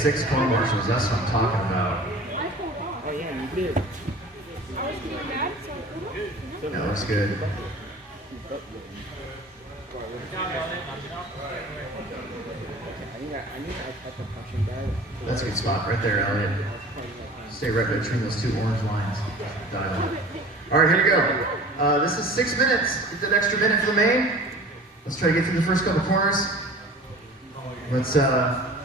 6 car marshals. That's what I'm talking about. Oh yeah, you did. That looks good. That's a good spot right there, Elliot. Stay right between those 2 orange lines. Dive on. All right, here we go. This is 6 minutes. Get that extra minute for the main. Let's try to get through the first couple corners. Let's have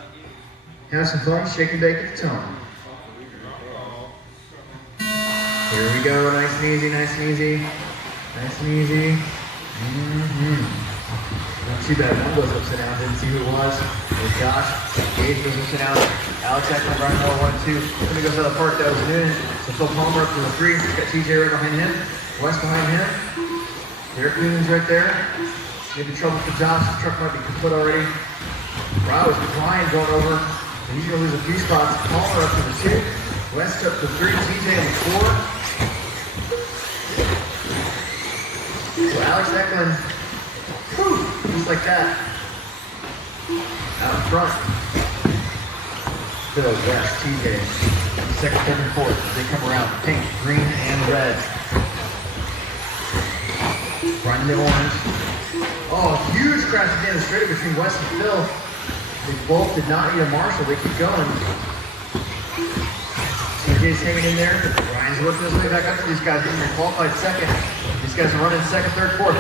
some fun. Shake and bake at the tone. Here we go. Nice and easy, nice and easy. Nice and easy. Not too bad. One goes upside down. Didn't see who it was. It was Josh. Gage goes upside down. Alex Eckler, Brian Moore, 1-2. Then he goes out of the park. That was Noonan. So Phil Palmer up to the 3. He's got TJ right behind him. West behind him. Derek Noonan's right there. Maybe trouble for Josh. The truck might be kaput already. Wow, it's Brian going over. And he's going to lose a few spots. Palmer up to the 2. West up to 3. TJ on the 4. So Alex Eklund, just like that. Out in front. Phil, West, TJ. Second, third, and fourth. They come around. Pink, green, and red. Brian in the orange. Oh, huge crash again, straight between West and Phil. They both did not need a marshal. They keep going. TJ's hanging in there. Brian's working his way back up to these guys. They're qualified second. These guys are running second, third, fourth.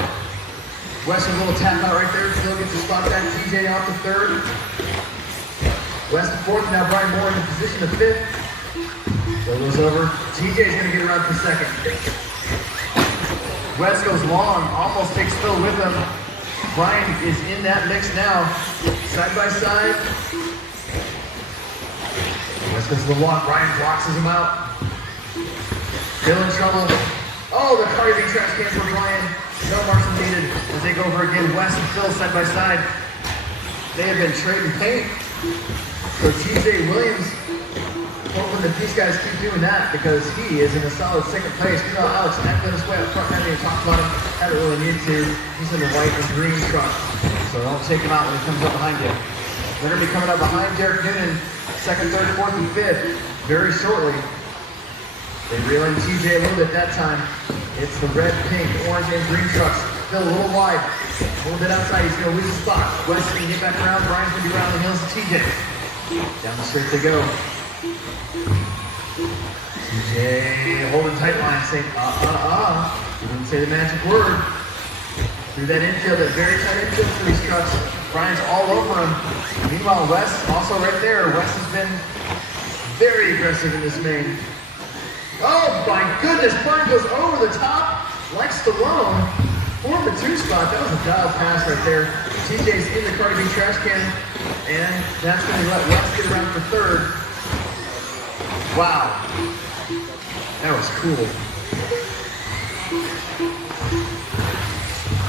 West with a little tap out right there. Phil gets the spot back. TJ off to third. West to fourth. Now Brian Moore in the position of fifth. Phil goes over. TJ's going to get around for second. West goes long. Almost takes Phil with him. Brian is in that mix now. Side by side. West goes to the walk. Brian boxes him out. Phil in trouble. Oh, the carving trash can for Brian. No marshal needed as they go over again. West and Phil side by side. They have been trading paint. So TJ Williams hoping that these guys keep doing that because he is in a solid second place. You know, Alex Eklund is way up front. I haven't even talked about him. Haven't really need to. He's in the white and green truck. So don't take him out when he comes up behind you. They're going to be coming up behind Derek Noonan, second, third, fourth, and fifth very shortly. They reel in TJ a little bit that time. It's the red, pink, orange, and green trucks. Phil a little wide, a little bit outside. He's going to lose his spot. West can get back around. Brian's going to be around the hills to TJ. Down the straight they go. TJ holding tight line, saying, He didn't say the magic word. Through that infield, that very tight infield for these trucks. Brian's all over him. Meanwhile, West also right there. West has been very aggressive in this main. Oh my goodness, Brian goes over the top like Stallone. Formed the 2 spot. That was a dial pass right there. TJ's in the Cardi B trash can, and that's going to let West get around for third. Wow. That was cool.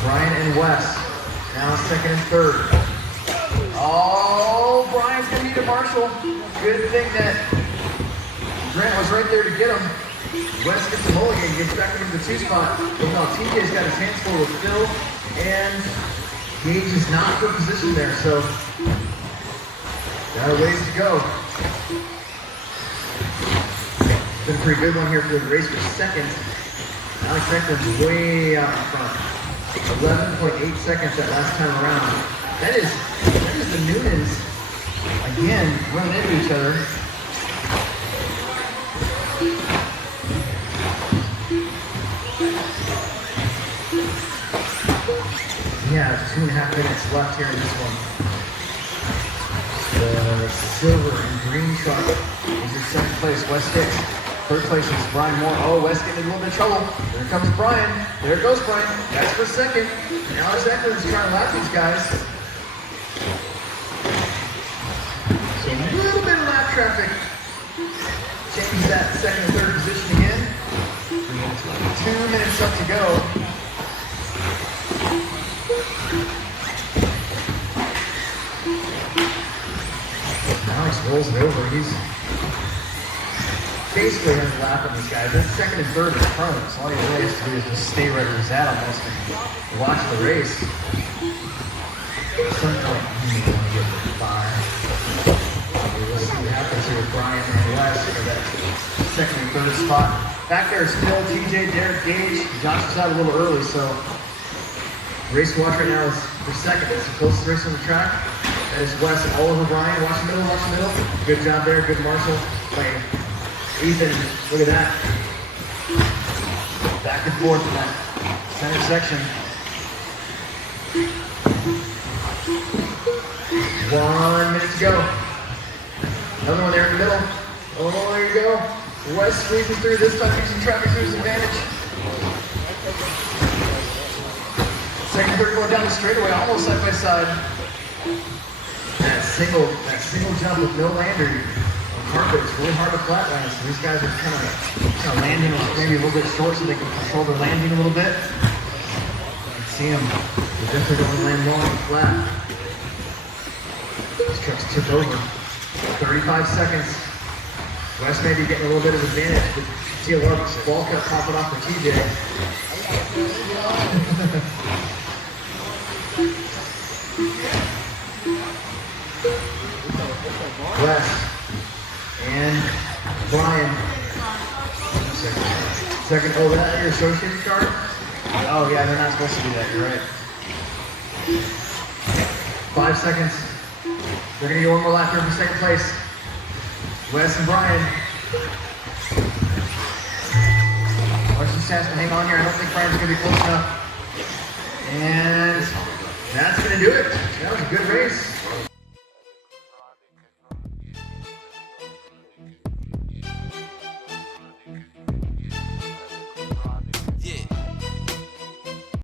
Brian and West now second and third. Oh, Brian's going to need a marshal. Good thing that Grant was right there to get him. West gets the mulligan, gets back into the 2 spot. But now TJ's got his hands full with Phil, and Gage is not for position there, so got a ways to go. Been a pretty good one here for the race for second. Alex Eckler's way out in front. 11.8 seconds that last time around. That is the Noonans again running into each other. Yeah, 2.5 minutes left here in this one. The silver and green truck is in second place. West Hicks. Third place is Brian Moore. Oh, West getting in a little bit of trouble. There comes Brian. There goes Brian. That's for second. And Alex Eckler is trying to lap these guys. So a little bit of lap traffic. Change that second and third position again. 2 minutes left to go. Alex rolls it over. He's basically has a lap on these guys. That's second and third in front of him. So all he really has to do is just stay right where he's at almost and watch the race. At some point, he may want to get the fire. We'll see second and third spot. Back there is Phil, TJ, Derek, Gage. Josh was out a little early, so race watch right now is for second. It's the closest race on the track. That is Wes and Oliver Bryan. Watch the middle, watch the middle. Good job there, good Marshall. Playing Ethan, look at that. Back and forth in that center section. 1 minute to go. Another one there in the middle. Oh, there you go. Wes squeezing through, this time using traffic to his advantage. Second, third going down the straightaway, almost side by side. That single jump with no lander on carpet is really hard to flatline. So these guys are kind of landing maybe a little bit short so they can control their landing a little bit. You can see them. They definitely don't land long and flat. These trucks took over. 35 seconds. Wes may be getting a little bit of advantage, but see a lot of ball cut popping off for TJ. Wes and Brian. Second, oh, that your associate's card? Oh yeah, they're not supposed to do that, you're right. 5 seconds. They're gonna get one more lap here for second place. Wes and Brian. Larson has to hang on here. I don't think Brian's gonna be close enough. And that's gonna do it.